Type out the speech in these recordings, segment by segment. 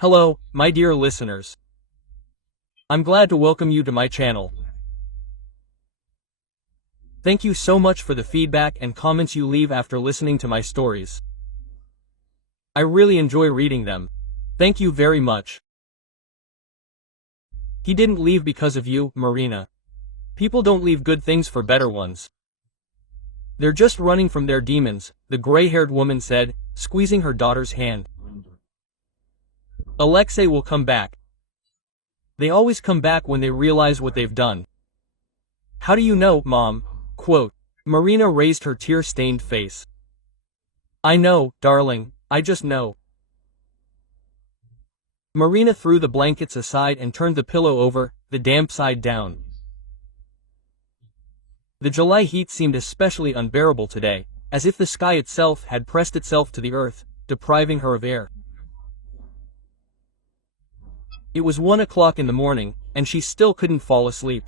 Hello, my dear listeners. I'm glad to welcome you to my channel. Thank you so much for the feedback and comments you leave after listening to my stories. I really enjoy reading them. Thank you very much. He didn't leave because of you, Marina. People don't leave good things for better ones. They're just running from their demons, the gray-haired woman said, squeezing her daughter's hand. Alexei will come back. They always come back when they realize what they've done. How do you know, Mom? Quote. Marina raised her tear-stained face. I know, darling, I just know. Marina threw the blankets aside and turned the pillow over, the damp side down. The July heat seemed especially unbearable today, as if the sky itself had pressed itself to the earth, depriving her of air. It was 1 o'clock in the morning, and she still couldn't fall asleep.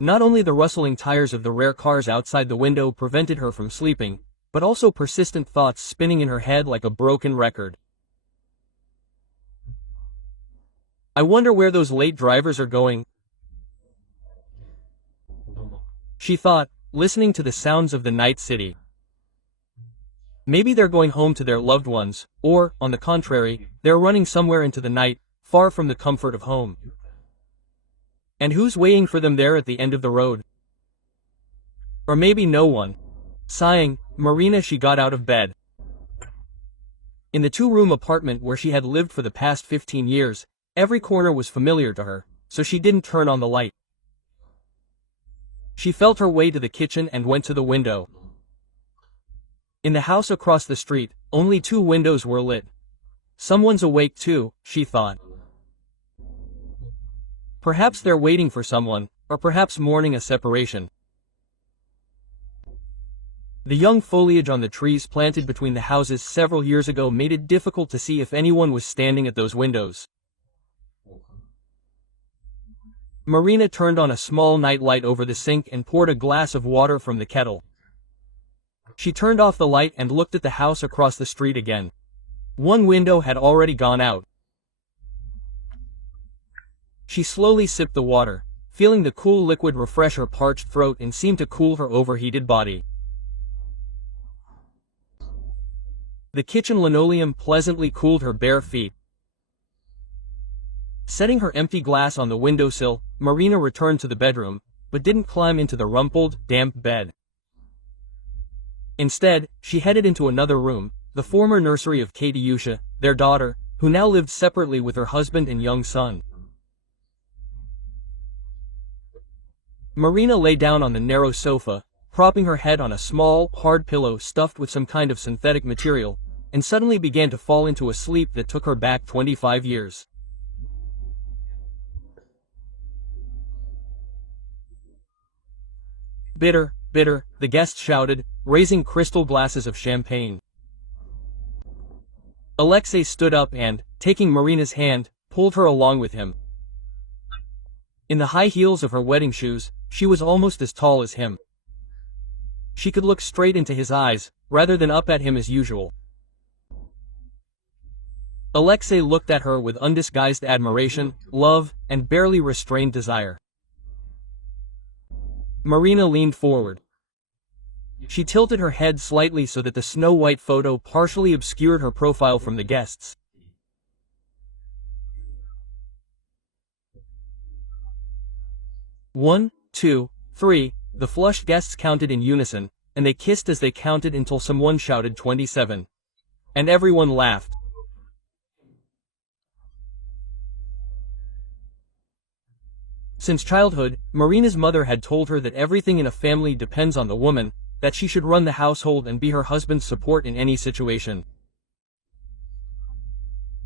Not only the rustling tires of the rare cars outside the window prevented her from sleeping, but also persistent thoughts spinning in her head like a broken record. I wonder where those late drivers are going, she thought, listening to the sounds of the night city. Maybe they're going home to their loved ones, or, on the contrary, they're running somewhere into the night, far from the comfort of home. And who's waiting for them there at the end of the road? Or maybe no one. Sighing, she got out of bed. In the two-room apartment where she had lived for the past 15 years, every corner was familiar to her, so she didn't turn on the light. She felt her way to the kitchen and went to the window. In the house across the street, only 2 windows were lit. Someone's awake too, she thought. Perhaps they're waiting for someone, or perhaps mourning a separation. The young foliage on the trees planted between the houses several years ago made it difficult to see if anyone was standing at those windows. Marina turned on a small night light over the sink and poured a glass of water from the kettle. She turned off the light and looked at the house across the street again. One window had already gone out. She slowly sipped the water, feeling the cool liquid refresh her parched throat and seem to cool her overheated body. The kitchen linoleum pleasantly cooled her bare feet. Setting her empty glass on the windowsill, Marina returned to the bedroom, but didn't climb into the rumpled, damp bed. Instead, she headed into another room, the former nursery of Katyusha, their daughter, who now lived separately with her husband and young son. Marina lay down on the narrow sofa, propping her head on a small, hard pillow stuffed with some kind of synthetic material, and suddenly began to fall into a sleep that took her back 25 years. Bitter, bitter, the guests shouted, raising crystal glasses of champagne. Alexei stood up and, taking Marina's hand, pulled her along with him. In the high heels of her wedding shoes, she was almost as tall as him. She could look straight into his eyes, rather than up at him as usual. Alexei looked at her with undisguised admiration, love, and barely restrained desire. Marina leaned forward. She tilted her head slightly so that the snow-white photo partially obscured her profile from the guests. "1, 2, 3, the flushed guests counted in unison, and they kissed as they counted until someone shouted 27. And everyone laughed. Since childhood, Marina's mother had told her that everything in a family depends on the woman, that she should run the household and be her husband's support in any situation.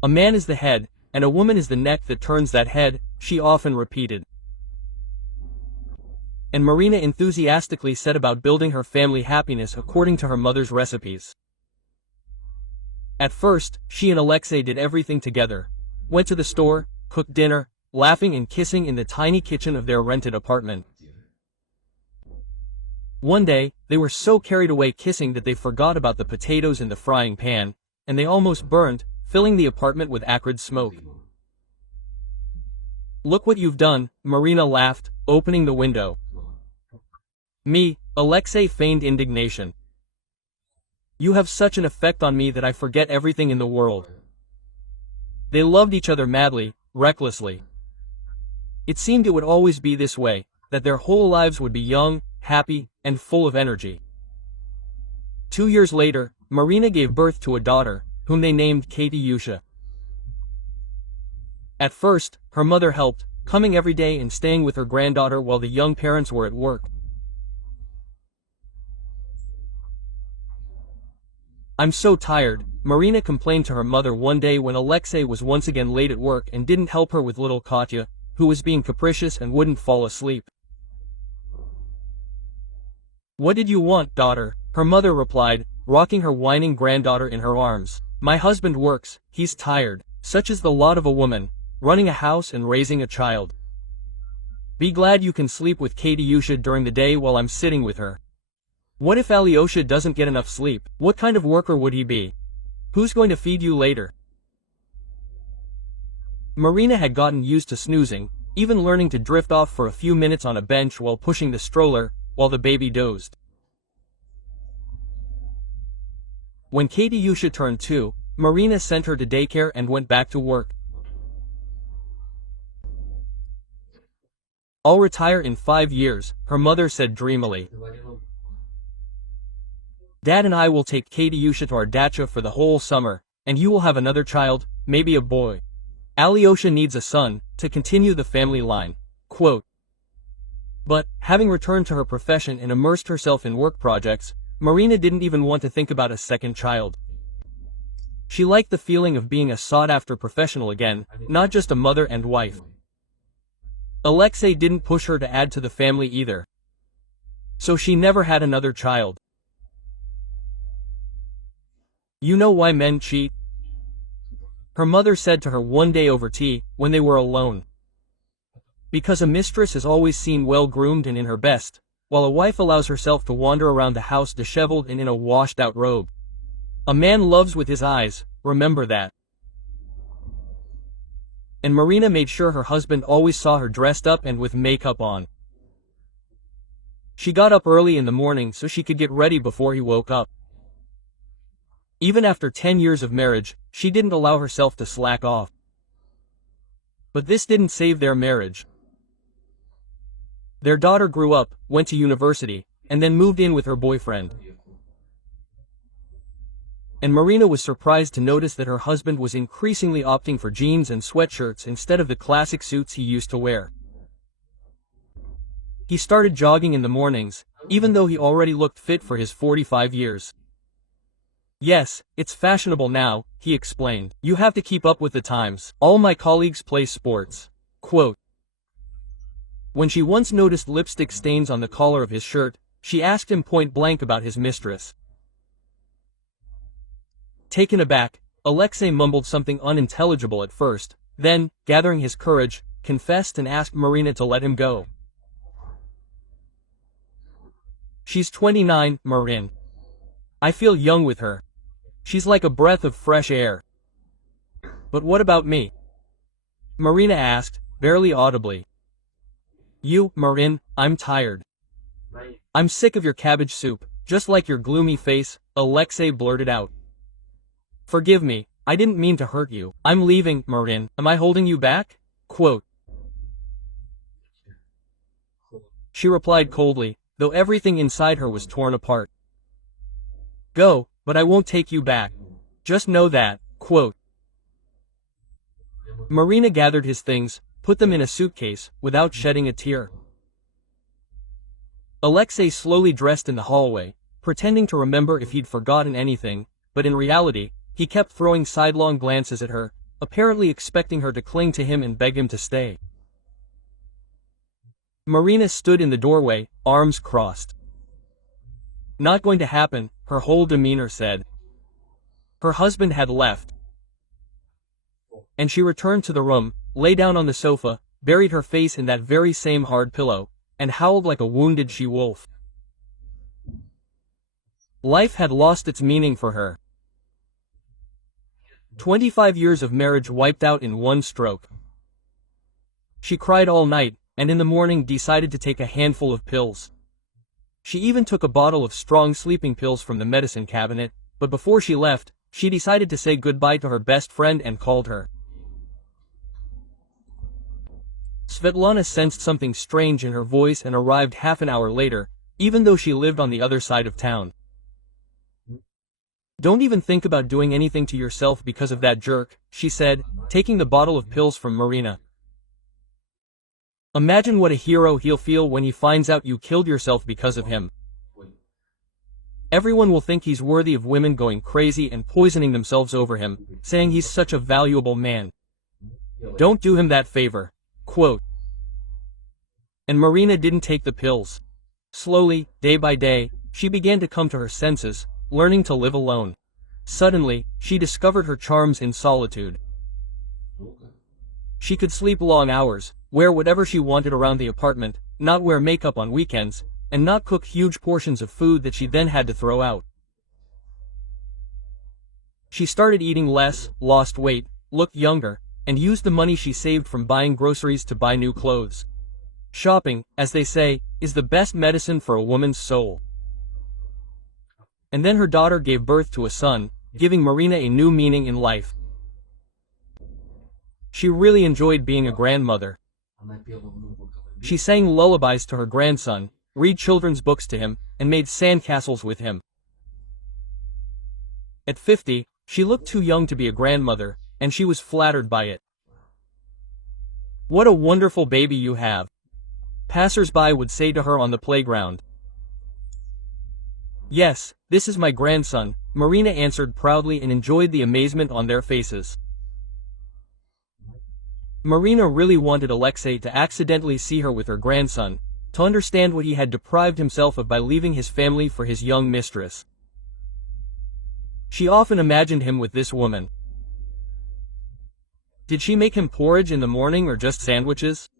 A man is the head, and a woman is the neck that turns that head, she often repeated. And Marina enthusiastically set about building her family happiness according to her mother's recipes. At first, she and Alexei did everything together, went to the store, cooked dinner, laughing and kissing in the tiny kitchen of their rented apartment. One day, they were so carried away kissing that they forgot about the potatoes in the frying pan, and they almost burned, filling the apartment with acrid smoke. "Look what you've done," Marina laughed, opening the window. "Me?" Alexei feigned indignation. "You have such an effect on me that I forget everything in the world." They loved each other madly, recklessly. It seemed it would always be this way, that their whole lives would be young, happy, and full of energy. 2 years later, Marina gave birth to a daughter, whom they named Katyusha. At first, her mother helped, coming every day and staying with her granddaughter while the young parents were at work. "I'm so tired," Marina complained to her mother one day when Alexei was once again late at work and didn't help her with little Katya, who was being capricious and wouldn't fall asleep. "What did you want, daughter?" her mother replied, rocking her whining granddaughter in her arms. "My husband works, he's tired. Such is the lot of a woman, running a house and raising a child. Be glad you can sleep with Katyusha during the day while I'm sitting with her. What if Alyosha doesn't get enough sleep? What kind of worker would he be? Who's going to feed you later?" Marina had gotten used to snoozing, even learning to drift off for a few minutes on a bench while pushing the stroller, while the baby dozed. When Katyusha turned 2, Marina sent her to daycare and went back to work. "I'll retire in 5 years, her mother said dreamily. "Dad and I will take Katyusha to our dacha for the whole summer, and you will have another child, maybe a boy. Alyosha needs a son, to continue the family line." Quote. But, having returned to her profession and immersed herself in work projects, Marina didn't even want to think about a second child. She liked the feeling of being a sought-after professional again, not just a mother and wife. Alexei didn't push her to add to the family either. So she never had another child. "You know why men cheat?" her mother said to her one day over tea, when they were alone. "Because a mistress is always seen well-groomed and in her best, while a wife allows herself to wander around the house disheveled and in a washed-out robe. A man loves with his eyes, remember that." And Marina made sure her husband always saw her dressed up and with makeup on. She got up early in the morning so she could get ready before he woke up. Even after 10 years of marriage, she didn't allow herself to slack off. But this didn't save their marriage. Their daughter grew up, went to university, and then moved in with her boyfriend. And Marina was surprised to notice that her husband was increasingly opting for jeans and sweatshirts instead of the classic suits he used to wear. He started jogging in the mornings, even though he already looked fit for his 45 years. "Yes, it's fashionable now," he explained. "You have to keep up with the times. All my colleagues play sports." Quote. When she once noticed lipstick stains on the collar of his shirt, she asked him point blank about his mistress. Taken aback, Alexei mumbled something unintelligible at first, then, gathering his courage, confessed and asked Marina to let him go. "She's 29, Marin. I feel young with her. She's like a breath of fresh air." "But what about me?" Marina asked, barely audibly. "You, Marin, I'm tired. I'm sick of your cabbage soup, just like your gloomy face," Alexei blurted out. "Forgive me, I didn't mean to hurt you. I'm leaving, Marin. Am I holding you back?" Quote. She replied coldly, though everything inside her was torn apart. "Go, but I won't take you back. Just know that." Quote. Marina gathered his things, put them in a suitcase, without shedding a tear. Alexei slowly dressed in the hallway, pretending to remember if he'd forgotten anything, but in reality, he kept throwing sidelong glances at her, apparently expecting her to cling to him and beg him to stay. Marina stood in the doorway, arms crossed. "Not going to happen," her whole demeanor said. Her husband had left. And she returned to the room, lay down on the sofa, buried her face in that very same hard pillow, and howled like a wounded she-wolf. Life had lost its meaning for her. 25 years of marriage wiped out in one stroke. She cried all night, and in the morning decided to take a handful of pills. She even took a bottle of strong sleeping pills from the medicine cabinet, but before she left, she decided to say goodbye to her best friend and called her. Svetlana sensed something strange in her voice and arrived half an hour later, even though she lived on the other side of town. "Don't even think about doing anything to yourself because of that jerk," she said, taking the bottle of pills from Marina. "Imagine what a hero he'll feel when he finds out you killed yourself because of him. Everyone will think he's worthy of women going crazy and poisoning themselves over him, saying he's such a valuable man. Don't do him that favor." Quote. And Marina didn't take the pills. Slowly, day by day, she began to come to her senses, learning to live alone. Suddenly, she discovered her charms in solitude. She could sleep long hours, wear whatever she wanted around the apartment, not wear makeup on weekends, and not cook huge portions of food that she then had to throw out. She started eating less, lost weight, looked younger, and used the money she saved from buying groceries to buy new clothes. Shopping, as they say, is the best medicine for a woman's soul. And then her daughter gave birth to a son, giving Marina a new meaning in life. She really enjoyed being a grandmother. She sang lullabies to her grandson, read children's books to him, and made sandcastles with him. At 50, she looked too young to be a grandmother, and she was flattered by it. "What a wonderful baby you have," passers-by would say to her on the playground. "Yes, this is my grandson," Marina answered proudly and enjoyed the amazement on their faces. Marina really wanted Alexei to accidentally see her with her grandson, to understand what he had deprived himself of by leaving his family for his young mistress. She often imagined him with this woman. Did she make him porridge in the morning or just sandwiches?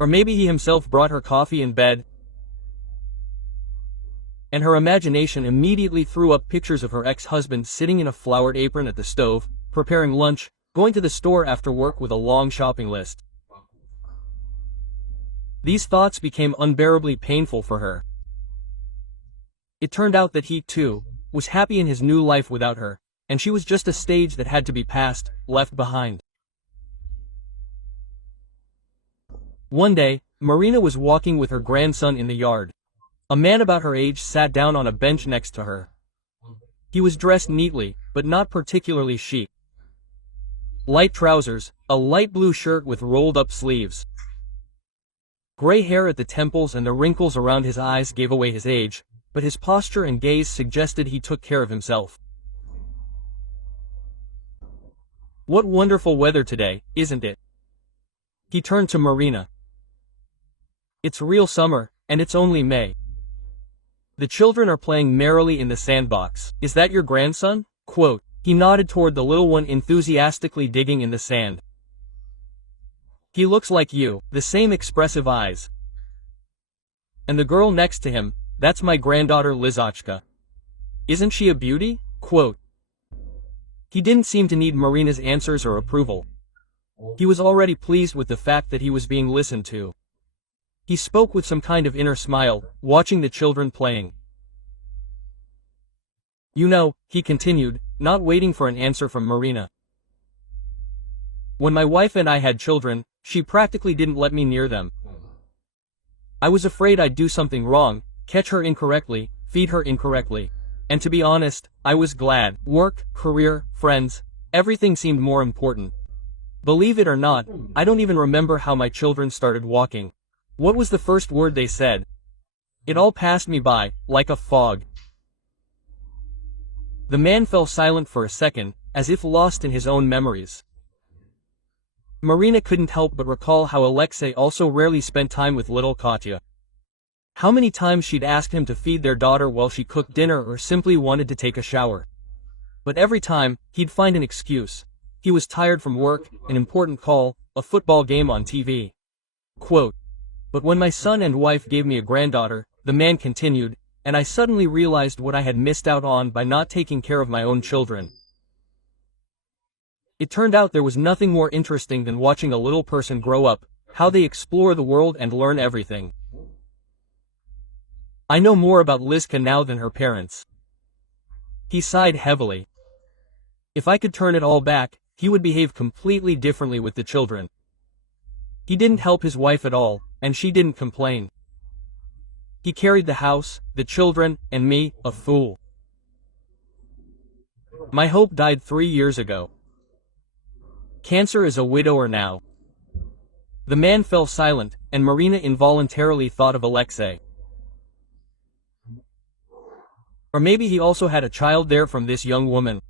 Or maybe he himself brought her coffee in bed? And her imagination immediately threw up pictures of her ex-husband sitting in a flowered apron at the stove, preparing lunch, going to the store after work with a long shopping list. These thoughts became unbearably painful for her. It turned out that he, too, was happy in his new life without her, and she was just a stage that had to be passed, left behind. One day, Marina was walking with her grandson in the yard. A man about her age sat down on a bench next to her. He was dressed neatly, but not particularly chic. Light trousers, a light blue shirt with rolled-up sleeves. Gray hair at the temples and the wrinkles around his eyes gave away his age, but his posture and gaze suggested he took care of himself. "What wonderful weather today, isn't it?" He turned to Marina. "It's real summer, and it's only May. The children are playing merrily in the sandbox. Is that your grandson?" Quote. He nodded toward the little one enthusiastically digging in the sand. "He looks like you, the same expressive eyes. And the girl next to him, that's my granddaughter Lizochka. Isn't she a beauty?" Quote. He didn't seem to need Marina's answers or approval. He was already pleased with the fact that he was being listened to. He spoke with some kind of inner smile, watching the children playing. "You know," he continued, not waiting for an answer from Marina. "When my wife and I had children, she practically didn't let me near them. I was afraid I'd do something wrong, catch her incorrectly, feed her incorrectly. And to be honest, I was glad. Work, career, friends, everything seemed more important. Believe it or not, I don't even remember how my children started walking. What was the first word they said? It all passed me by, like a fog." The man fell silent for a second, as if lost in his own memories. Marina couldn't help but recall how Alexei also rarely spent time with little Katya. How many times she'd asked him to feed their daughter while she cooked dinner or simply wanted to take a shower. But every time, he'd find an excuse. He was tired from work, an important call, a football game on TV. Quote. "But when my son and wife gave me a granddaughter," the man continued, "and I suddenly realized what I had missed out on by not taking care of my own children. It turned out there was nothing more interesting than watching a little person grow up, how they explore the world and learn everything. I know more about Liska now than her parents. He sighed heavily. If I could turn it all back, he would behave completely differently with the children. He didn't help his wife at all, and she didn't complain. He carried the house, the children, and me, a fool. My hope died 3 years ago. Cancer is a widower now. The man fell silent, and Marina involuntarily thought of Alexei. Or maybe he also had a child there from this young woman.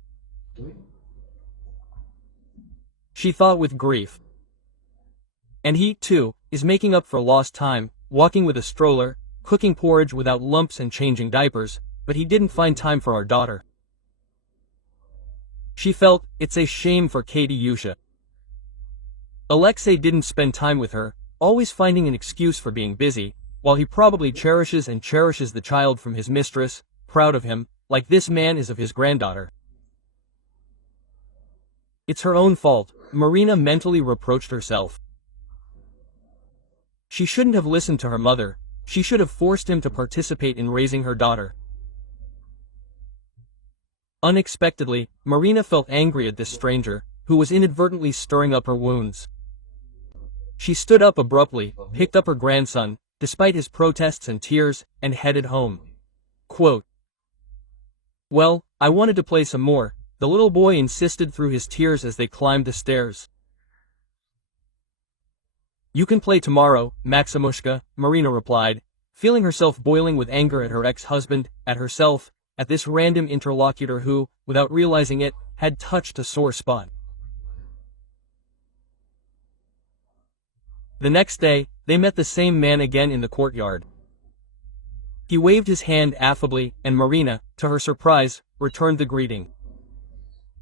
She thought with grief. And he, too, is making up for lost time, walking with a stroller, cooking porridge without lumps and changing diapers, but he didn't find time for our daughter. She felt, it's a shame for Katyusha. Alexei didn't spend time with her, always finding an excuse for being busy, while he probably cherishes the child from his mistress, proud of him, like this man is of his granddaughter. It's her own fault, Marina mentally reproached herself. She shouldn't have listened to her mother, she should have forced him to participate in raising her daughter. Unexpectedly, Marina felt angry at this stranger, who was inadvertently stirring up her wounds. She stood up abruptly, picked up her grandson, despite his protests and tears, and headed home. Quote, "Well, I wanted to play some more," the little boy insisted through his tears as they climbed the stairs. "You can play tomorrow, Maximushka," Marina replied, feeling herself boiling with anger at her ex-husband, at herself, at this random interlocutor who, without realizing it, had touched a sore spot. The next day, they met the same man again in the courtyard. He waved his hand affably, and Marina, to her surprise, returned the greeting.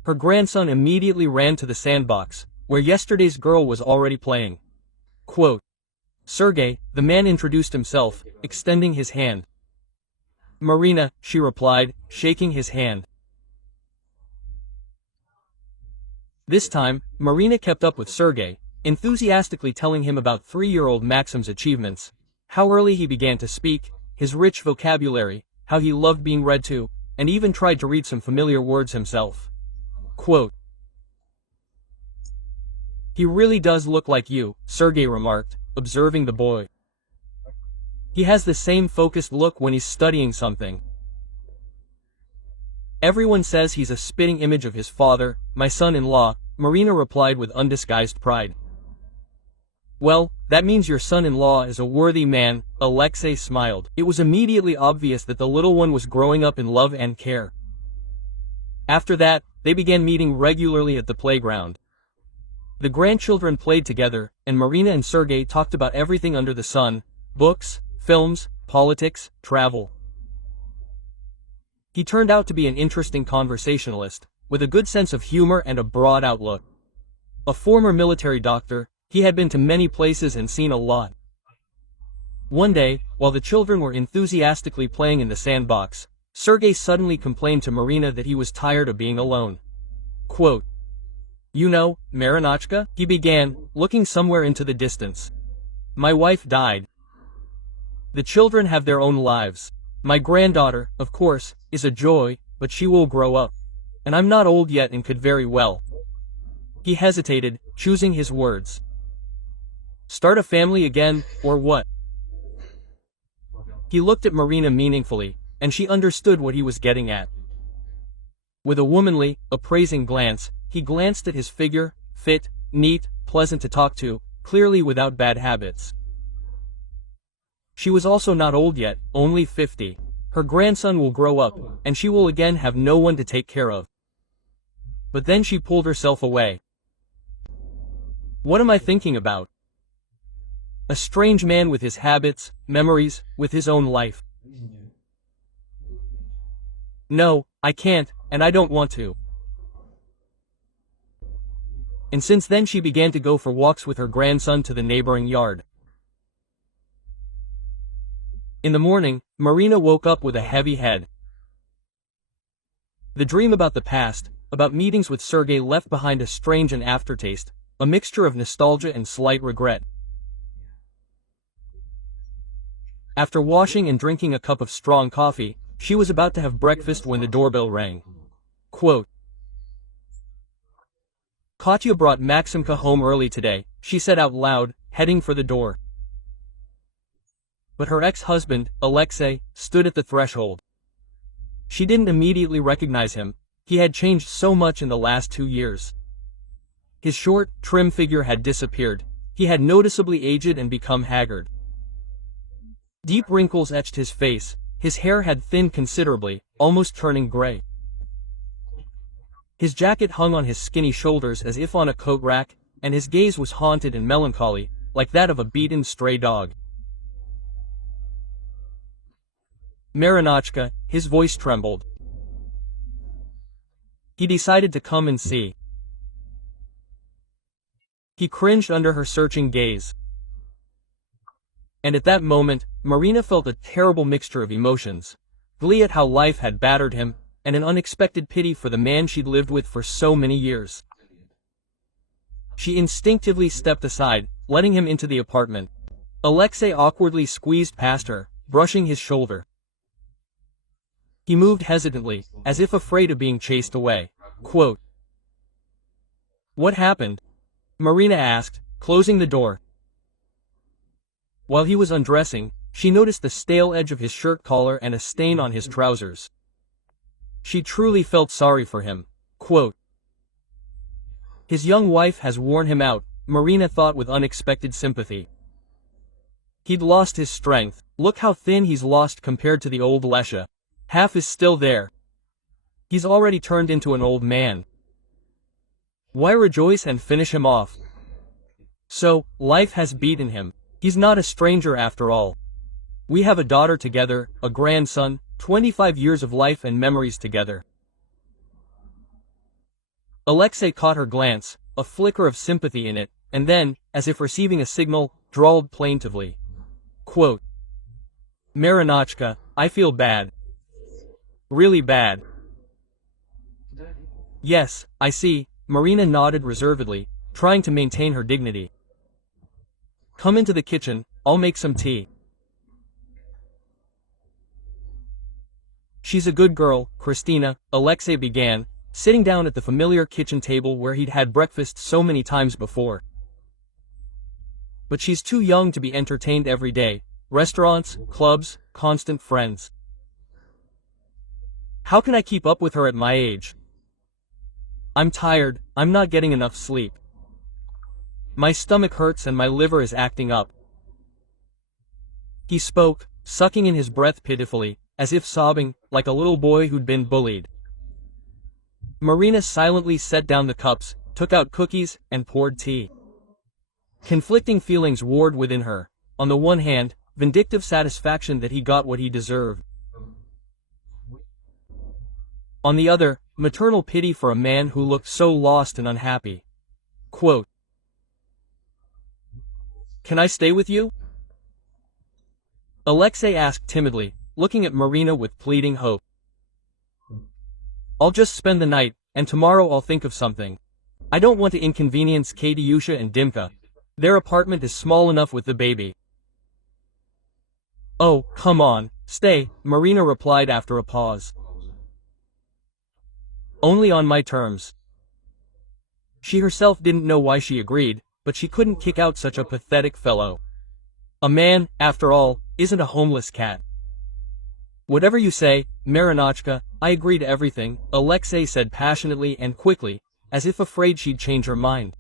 Her grandson immediately ran to the sandbox, where yesterday's girl was already playing. Quote, "Sergey," the man introduced himself, extending his hand. "Marina," she replied, shaking his hand. This time, Marina kept up with Sergey, enthusiastically telling him about 3-year-old Maxim's achievements, how early he began to speak, his rich vocabulary, how he loved being read to, and even tried to read some familiar words himself. Quote, "He really does look like you," Sergey remarked, observing the boy. "He has the same focused look when he's studying something. Everyone says he's a spitting image of his father, my son-in-law," Marina replied with undisguised pride. "Well, that means your son-in-law is a worthy man," Alexei smiled. It was immediately obvious that the little one was growing up in love and care. After that, they began meeting regularly at the playground. The grandchildren played together, and Marina and Sergey talked about everything under the sun: books, films, politics, travel. He turned out to be an interesting conversationalist, with a good sense of humor and a broad outlook. A former military doctor, he had been to many places and seen a lot. One day, while the children were enthusiastically playing in the sandbox, Sergey suddenly complained to Marina that he was tired of being alone. Quote, "You know, Marinachka," he began, looking somewhere into the distance. "My wife died. The children have their own lives. My granddaughter, of course, is a joy, but she will grow up. And I'm not old yet and could very well." He hesitated, choosing his words. "Start a family again, or what?" He looked at Marina meaningfully, and she understood what he was getting at. With a womanly, appraising glance, he glanced at his figure, fit, neat, pleasant to talk to, clearly without bad habits. She was also not old yet, only 50. Her grandson will grow up, and she will again have no one to take care of. But then she pulled herself away. What am I thinking about? A strange man with his habits, memories, with his own life. No, I can't, and I don't want to. And since then she began to go for walks with her grandson to the neighboring yard. In the morning, Marina woke up with a heavy head. The dream about the past, about meetings with Sergey left behind a strange aftertaste, a mixture of nostalgia and slight regret. After washing and drinking a cup of strong coffee, she was about to have breakfast when the doorbell rang. Quote, "Katya brought Maximka home early today," she said out loud, heading for the door. But her ex-husband, Alexei, stood at the threshold. She didn't immediately recognize him. He had changed so much in the last 2 years. His short, trim figure had disappeared. He had noticeably aged and become haggard. Deep wrinkles etched his face. His hair had thinned considerably, almost turning gray. His jacket hung on his skinny shoulders as if on a coat rack, and his gaze was haunted and melancholy, like that of a beaten stray dog. "Marinachka," his voice trembled. He decided to come and see. He cringed under her searching gaze. And at that moment, Marina felt a terrible mixture of emotions: glee at how life had battered him, and an unexpected pity for the man she'd lived with for so many years. She instinctively stepped aside, letting him into the apartment. Alexei awkwardly squeezed past her, brushing his shoulder. He moved hesitantly, as if afraid of being chased away. Quote, "What happened?" Marina asked, closing the door. While he was undressing, she noticed the stale edge of his shirt collar and a stain on his trousers. She truly felt sorry for him. Quote, "His young wife has worn him out," Marina thought with unexpected sympathy. "He'd lost his strength. Look how thin he's lost compared to the old Lesha. Half is still there. He's already turned into an old man. Why rejoice and finish him off? So, life has beaten him. He's not a stranger after all. We have a daughter together, a grandson, 25 years of life and memories together." Alexei caught her glance, a flicker of sympathy in it, and then, as if receiving a signal, drawled plaintively. Quote, "Marinachka, I feel bad. Really bad." "Yes, I see," Marina nodded reservedly, trying to maintain her dignity. "Come into the kitchen, I'll make some tea." "She's a good girl, Christina," Alexei began, sitting down at the familiar kitchen table where he'd had breakfast so many times before. "But she's too young to be entertained every day. Restaurants, clubs, constant friends. How can I keep up with her at my age? I'm tired, I'm not getting enough sleep. My stomach hurts and my liver is acting up." He spoke, sucking in his breath pitifully, as if sobbing, like a little boy who'd been bullied. Marina silently set down the cups, took out cookies, and poured tea. Conflicting feelings warred within her. On the one hand, vindictive satisfaction that he got what he deserved. On the other, maternal pity for a man who looked so lost and unhappy. Quote, "Can I stay with you?" Alexei asked timidly, looking at Marina with pleading hope. "I'll just spend the night, and tomorrow I'll think of something. I don't want to inconvenience Katyusha and Dimka. Their apartment is small enough with the baby." "Oh, come on, stay," Marina replied after a pause. "Only on my terms." She herself didn't know why she agreed, but she couldn't kick out such a pathetic fellow. A man, after all, isn't a homeless cat. "Whatever you say, Marinachka, I agree to everything," Alexei said passionately and quickly, as if afraid she'd change her mind.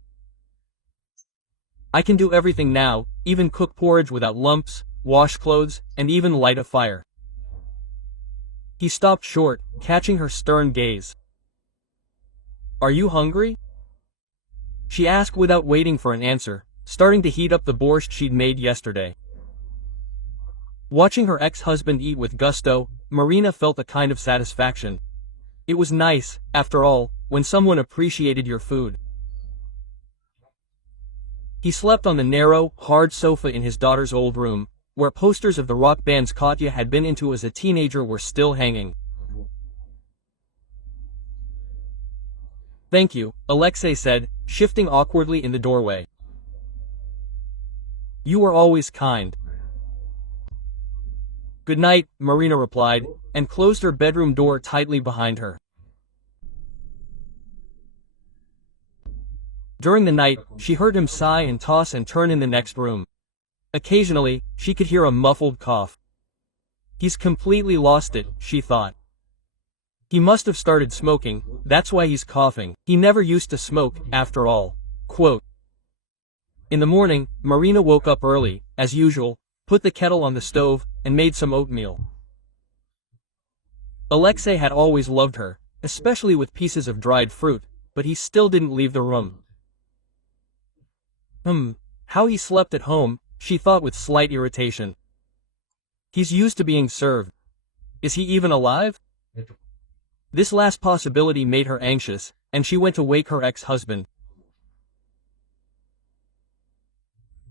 "I can do everything now, even cook porridge without lumps, wash clothes, and even light a fire." He stopped short, catching her stern gaze. "Are you hungry?" she asked without waiting for an answer, starting to heat up the borscht she'd made yesterday. Watching her ex-husband eat with gusto, Marina felt a kind of satisfaction. It was nice, after all, when someone appreciated your food. He slept on the narrow, hard sofa in his daughter's old room, where posters of the rock bands Katya had been into as a teenager were still hanging. Thank you, Alexei said, shifting awkwardly in the doorway. You are always kind. Good night, Marina replied, and closed her bedroom door tightly behind her. During the night, she heard him sigh and toss and turn in the next room. Occasionally, she could hear a muffled cough. He's completely lost it, she thought. He must have started smoking, that's why he's coughing. He never used to smoke, after all. Quote. In the morning, Marina woke up early, as usual, put the kettle on the stove, and made some oatmeal. Alexei had always loved her, especially with pieces of dried fruit, but he still didn't leave the room. How he slept at home, she thought with slight irritation. He's used to being served. Is he even alive? This last possibility made her anxious, and she went to wake her ex-husband.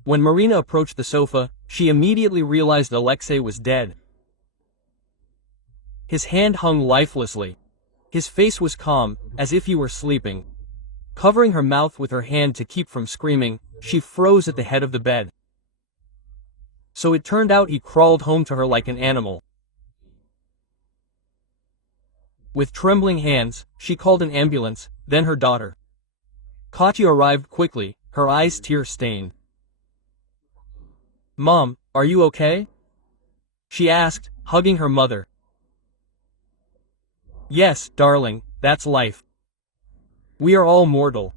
When Marina approached the sofa, she immediately realized Alexei was dead. His hand hung lifelessly. His face was calm, as if he were sleeping. Covering her mouth with her hand to keep from screaming, she froze at the head of the bed. So it turned out he crawled home to her like an animal. With trembling hands, she called an ambulance, then her daughter. Katya arrived quickly, her eyes tear-stained. Mom, are you okay? She asked, hugging her mother. Yes, darling, that's life. We are all mortal.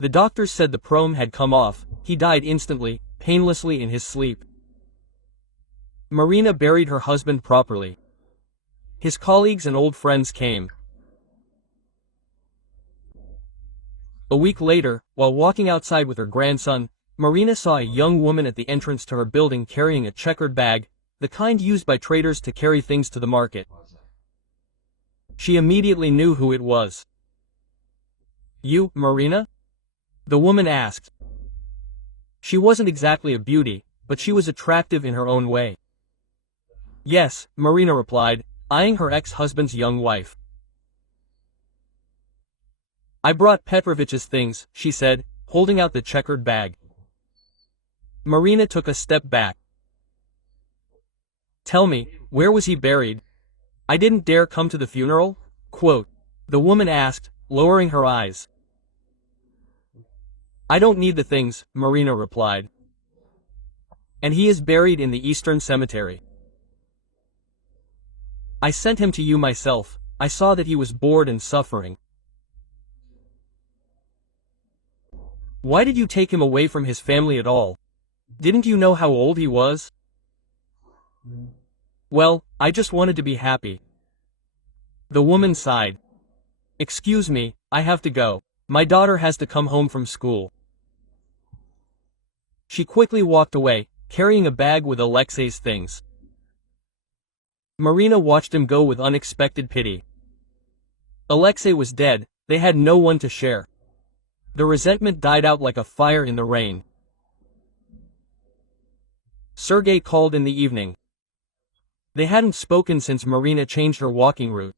The doctors said the prom had come off, he died instantly, painlessly in his sleep. Marina buried her husband properly. His colleagues and old friends came. A week later, while walking outside with her grandson, Marina saw a young woman at the entrance to her building carrying a checkered bag, the kind used by traders to carry things to the market. She immediately knew who it was. You, Marina? The woman asked. She wasn't exactly a beauty, but she was attractive in her own way. Yes, Marina replied, eyeing her ex-husband's young wife. I brought Petrovich's things, she said, holding out the checkered bag. Marina took a step back. Tell me, where was he buried? I didn't dare come to the funeral? Quote. The woman asked, lowering her eyes. I don't need the things, Marina replied. And he is buried in the Eastern Cemetery. I sent him to you myself, I saw that he was bored and suffering. Why did you take him away from his family at all? Didn't you know how old he was? Well, I just wanted to be happy. The woman sighed. Excuse me, I have to go. My daughter has to come home from school. She quickly walked away, carrying a bag with Alexei's things. Marina watched him go with unexpected pity. Alexei was dead, they had no one to share. The resentment died out like a fire in the rain. Sergei called in the evening. They hadn't spoken since Marina changed her walking route.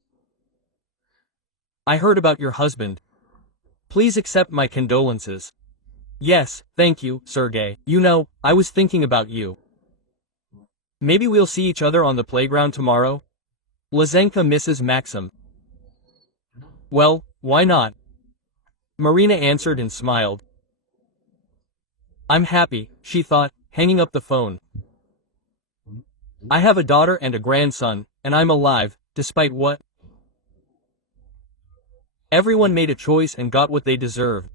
I heard about your husband. Please accept my condolences. Yes, thank you, Sergei. You know, I was thinking about you. Maybe we'll see each other on the playground tomorrow? Lizenka misses Maxim. Well, why not? Marina answered and smiled. I'm happy, she thought, hanging up the phone. I have a daughter and a grandson, and I'm alive, despite what? Everyone made a choice and got what they deserved.